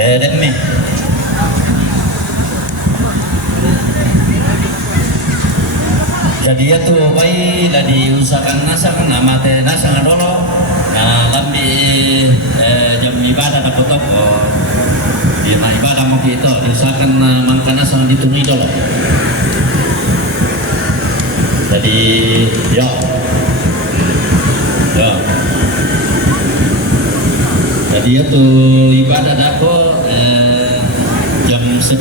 keren nih. Jadi ya tuh bayi lah diusahakan nasang nama teh nasang dulu. Nah lambi jam ibadah atau toko di ibadah mau gitu diusahakan mangka nasang dituni dulu. Jadi yo jadi ya tuh ibadah dako jam 10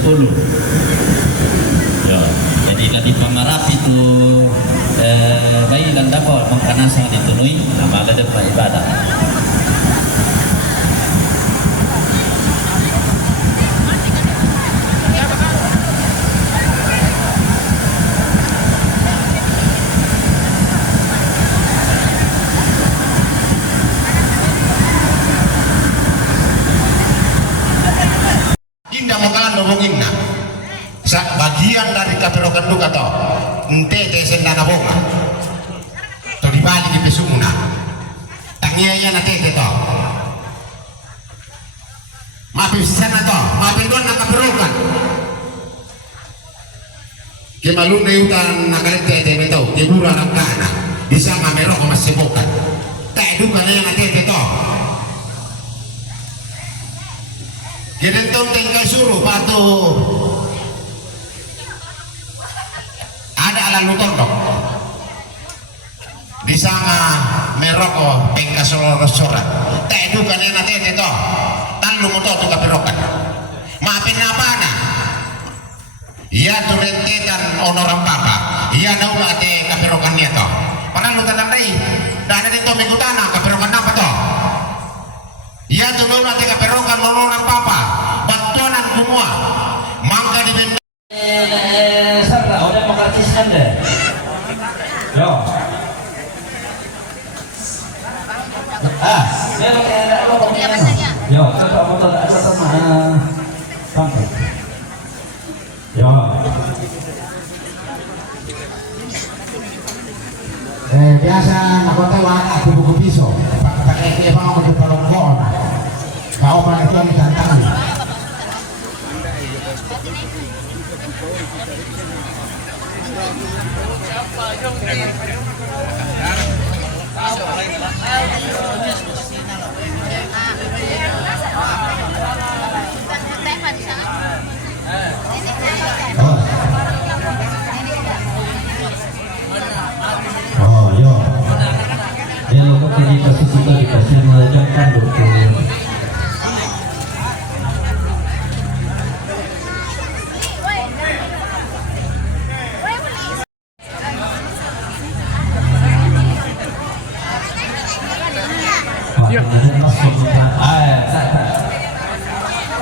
ya. Jadi tadi pamarap itu bayi dan dako mangkana sang ditunui nama ada ibadah. Bagian dari kaperokan duka to ente senda na bonga to dibalik di pesumuna tangiaya na tete to mapi sana to mapi don na kaperokan ke malune utan na kalete tete to ke bura na kana bisa mamerok masebokan tak duka na tete to gedentong tengkai suruh patu lalu tondok di sana meroko pengka seluruh sorak tak itu kan enak tete toh tan lu moto tuh kaperokan maafin apa na iya tuh rentetan onoran papa iya nau mate kaperokan dia toh padahal lu tenang deh dan ada itu minggu tanah kaperokan apa toh iya tuh nau mate kaperokan onoran papa bantuanan semua mangga di udah mau kartiskan deh. Yo. Dia pakai ada apa namanya? Yo, coba motor ada sama sampai. Yo. Biasa aku tahu anak buku pisau pakai dia mau ke perongkon kau pakai itu yang ditantang. Oh, yo. Dia lo pergi ke situ dikasih melejakkan dokter.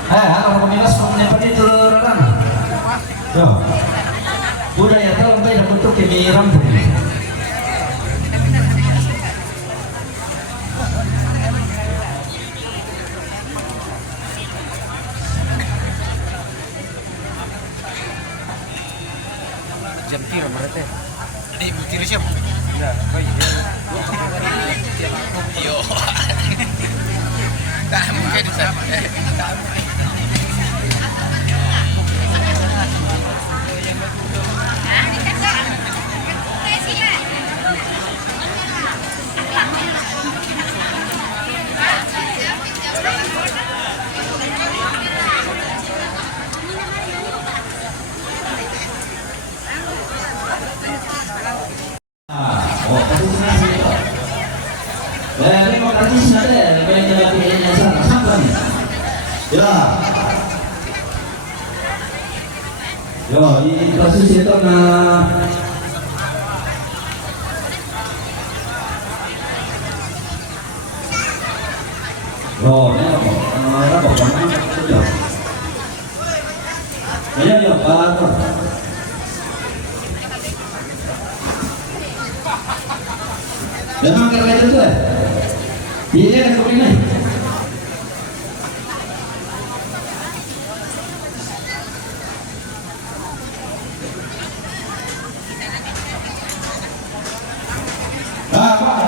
Halo pemirsa pemirsa itu orang. Yo. Budaya tahu sampai bentuk ini rambut. Jam kira berarti. Ini kira siapa? Ya, baik. Yo. Tak mungkin sama. Yo, ini kasus itu na yo, ini apa? Apa mana? Yo, yo, apa? Jangan kerja itu lah. Ini kan begini.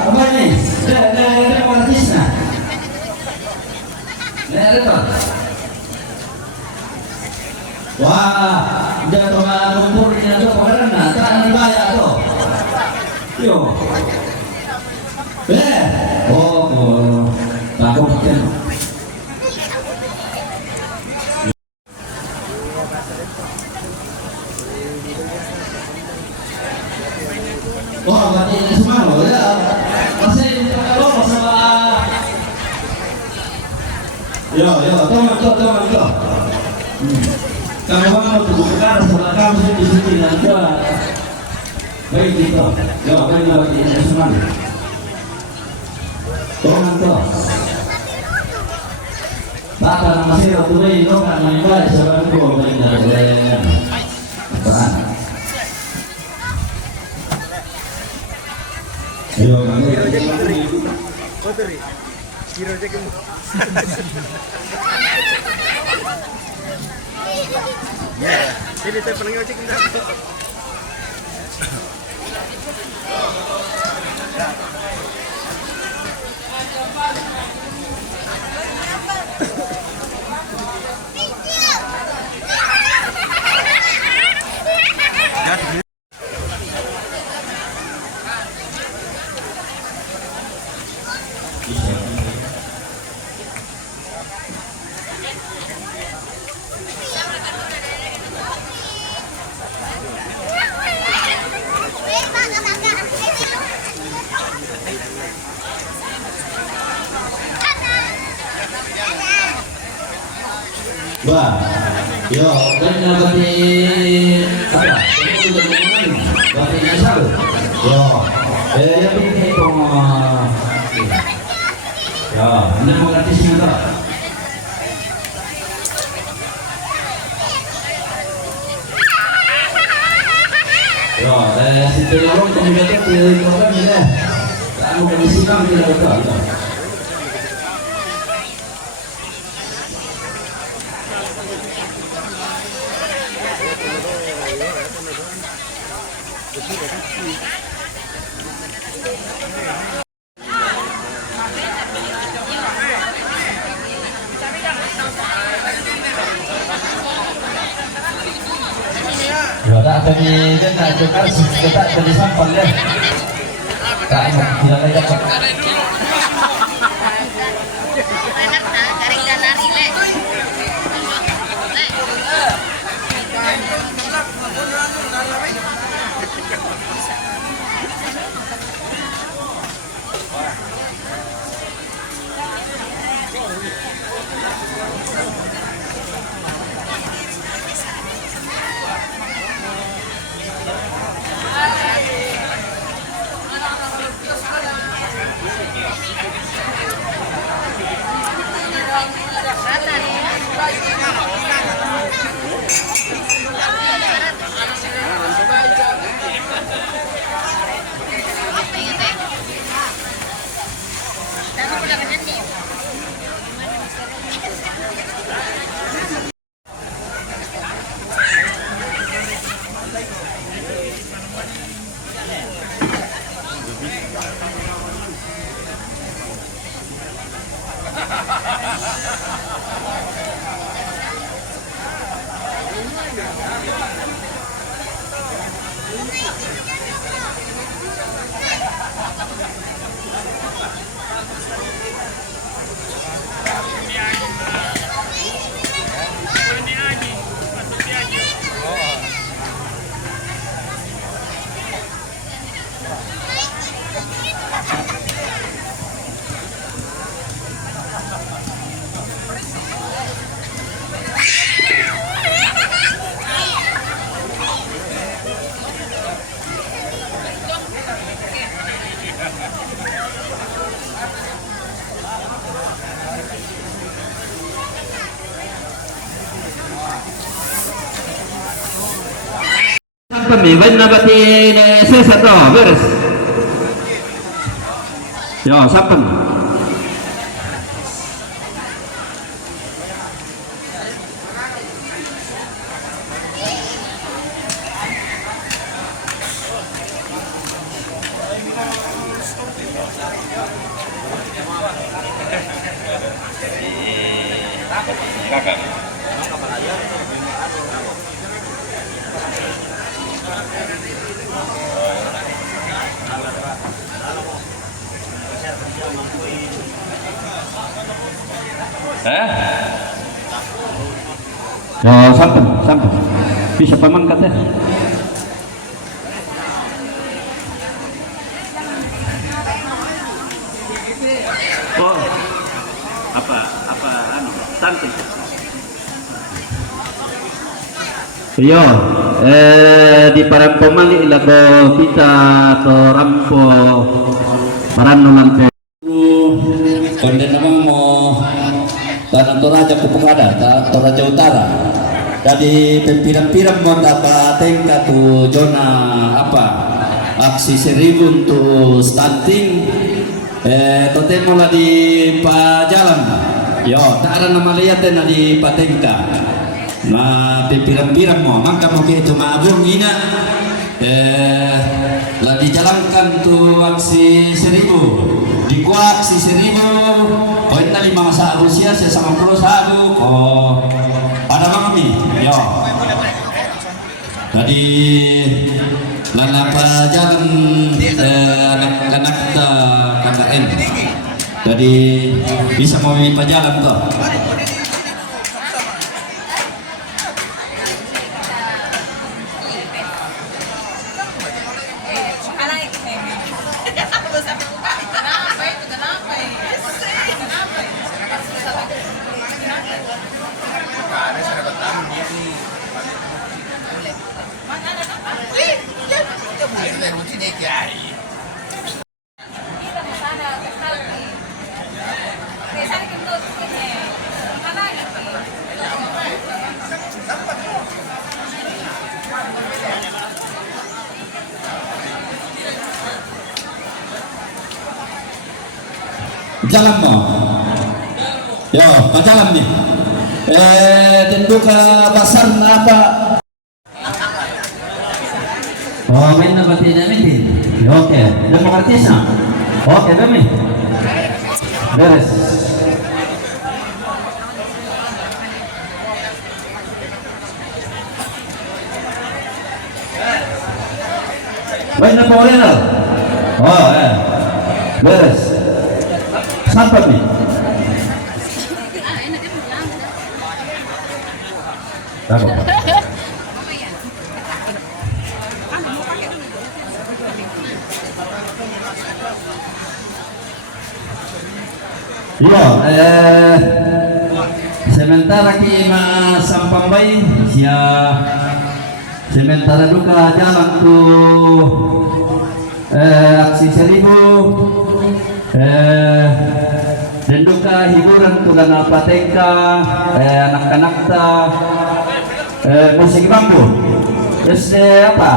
Apa ini? Ada politisnya. Ada apa? Wah, jatuh lumpurnya tuh karena tak dibayar tuh. Yo. Oh, takut kan. Wah, berarti ini semua loh ya. Masih kalau sama. Yo, tunggu. Kalau mau bukan sebelah kamu di sini nanti. Baik gitu. Yo, baik ini semua. Tunggu. Bakal masih waktu ini dong kan main bola seorang gua main dari apaan? Ayo kami. Ini saya pernah ngecek Wah, yo, dan berarti apa? Berarti nyasar. Yo, yang ini itu ya, ini mau ganti sini. Yo, si pelorong kemudian itu program ini, lalu kondisi kami tidak betul. Ya, tak ada di jenah cekar, tak ada di sampel ya. Tak tidak ada dapat. Pemimpin nabati sesato beres. Ya, sapen. Kakak. Ya, sampun. Bisa paman katanya. Oh, apa stunting. Yo, di parang pemali ilago kita to rampo parano lampe. Konden namang mo tanah Toraja Kupukada, Toraja Utara. Jadi pimpinan-pimpinan mo dapat tingkat tu zona apa aksi 1000 untuk stunting. Totemo lah di jalan. Yo, tak ada nama lihat na di patengka. Nah, pimpinan-pimpinan mo, maka mo itu mabung ina. Lah dijalankan tu aksi 1000. Di kuak aksi 1000. Poin tadi mga sabu siya sama pulau sabu. Oh, ada kami. Yo. Tadi lalapa jalan anak-anak KKN. Jadi bisa mau jalan toh. Jalan mo. Yo, jalan nih. Tentu ke pasar apa? Oh, main apa tidak ini? Oke, demokratis na. Oke, kami. Beres. Main apa boleh lah? Oh, beres. Sampai nih. Tahu. Yo, sementara kita sampang bayi, sementara duka jalan tuh aksi 1000. Dan duka hiburan tulan patengka anak-anak musik bambu. Terus apa?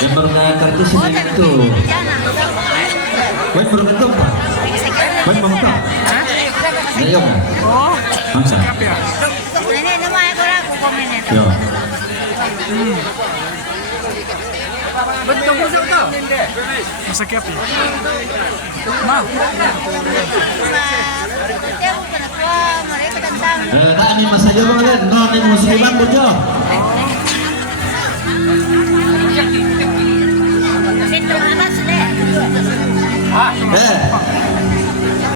Yang berkartu sini itu. Baik berkartu apa? Baik mangkap. Ayo. Oh. Mangkap. Ini nama aku laku komen itu. Yo. Betul betul. Masakit api. Mau. Mereka tentang. Nah, ini masa jalan, no, ini muslim bambu jo.